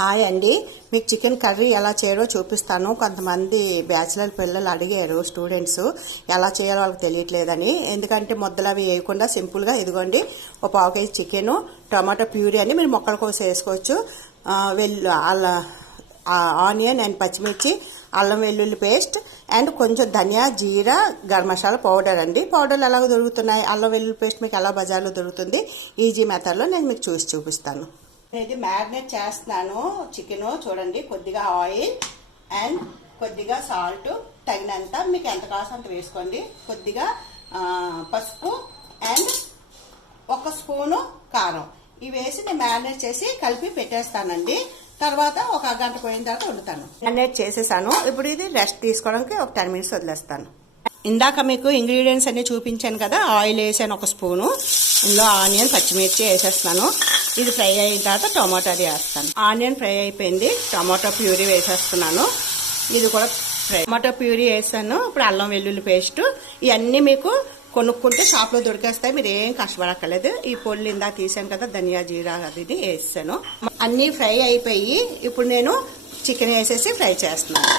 Hi అండి, మీకు chicken curry ఎలా చేయాలో చూపిస్తాను. కొంతమంది బ్యాచిలర్ పిల్లలు అడిగారు, స్టూడెంట్స్ ఎలా చేయాలో వాళ్ళకి తెలియట్లేదని. ఎందుకంటే ముద్దలు అవి వేయకుండా సింపుల్గా ఇదిగోండి, ఒక పావు కేజీ చికెను, టమాటో ప్యూరీ అని మీరు మొక్కల కోసం వేసుకోవచ్చు. ఆనియన్ అండ్ పచ్చిమిర్చి, అల్లం వెల్లుల్లి పేస్ట్ అండ్ కొంచెం ధనియా, జీరా, గరం మసాలా పౌడర్ అండి. పౌడర్లు ఎలాగో దొరుకుతున్నాయి, అల్లం వెల్లుల్లి పేస్ట్ మీకు ఎలా బజార్లో దొరుకుతుంది. ఈజీ మెథడ్లో నేను మీకు చూపిస్తాను. ఇది మ్యారినేట్ చేస్తున్నాను చికెన్. చూడండి, కొద్దిగా ఆయిల్ అండ్ కొద్దిగా సాల్ట్ తగినంత, మీకు ఎంత కావాల్సిన అంత వేసుకోండి. కొద్దిగా పసుపు అండ్ ఒక స్పూను కారం ఇవి వేసి నేను మ్యారినేట్ చేసి కలిపి పెట్టేస్తానండి. తర్వాత ఒక గంట పోయిన తర్వాత వండుతాను. మ్యారినేట్ చేసేసాను. ఇప్పుడు ఇది రెస్ట్ తీసుకోవడానికి ఒక 10 minutes వదిలేస్తాను. ఇందాక మీకు ఇంగ్రీడియంట్స్ అన్ని చూపించాను కదా. ఆయిల్ వేసాను ఒక స్పూను, ఇందులో ఆనియన్ పచ్చిమిర్చి వేసేస్తాను. ఇది ఫ్రై అయిన తర్వాత టొమాటో అది వేస్తాను. ఆనియన్ ఫ్రై అయిపోయింది, టమాటో ప్యూరీ వేసేస్తున్నాను. ఇది కూడా ఫ్రై, టమాటో ప్యూరీ వేసాను. ఇప్పుడు అల్లం వెల్లుల్లి పేస్ట్ ఇవన్నీ మీకు కొనుక్కుంటే షాప్లో దొరికేస్తాయి, మీరు ఏం కష్టపడక్కర్లేదు. ఈ పొళ్ళు ఇందాక తీసాను కదా, ధనియా, జీరా అది ఇది వేసాను. అన్నీ ఫ్రై అయిపోయి ఇప్పుడు నేను చికెన్ వేసేసి ఫ్రై చేస్తున్నాను.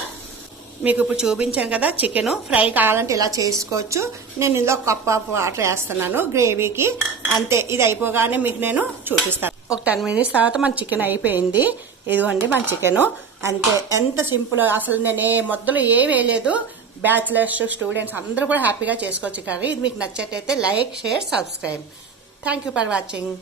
మీకు ఇప్పుడు చూపించాను కదా చికెన్ ఫ్రై కావాలంటే ఇలా చేసుకోవచ్చు. నేను ఇందులో కప్ ఆఫ్ వాటర్ వేస్తున్నాను గ్రేవీకి, అంతే. ఇది అయిపోగానే మీకు నేను చూపిస్తాను. ఒక 10 minutes తర్వాత మన చికెన్ అయిపోయింది. ఇదిగోండి మన చికెన్, అంతే. ఎంత సింపుల్, అసలు నేను ముద్దలు ఏం వేయలేదు. బ్యాచిలర్స్, స్టూడెంట్స్ అందరూ కూడా హ్యాపీగా చేసుకోవచ్చు కర్రీ. ఇది మీకు నచ్చట్టయితే like, share, subscribe. Thank you for watching.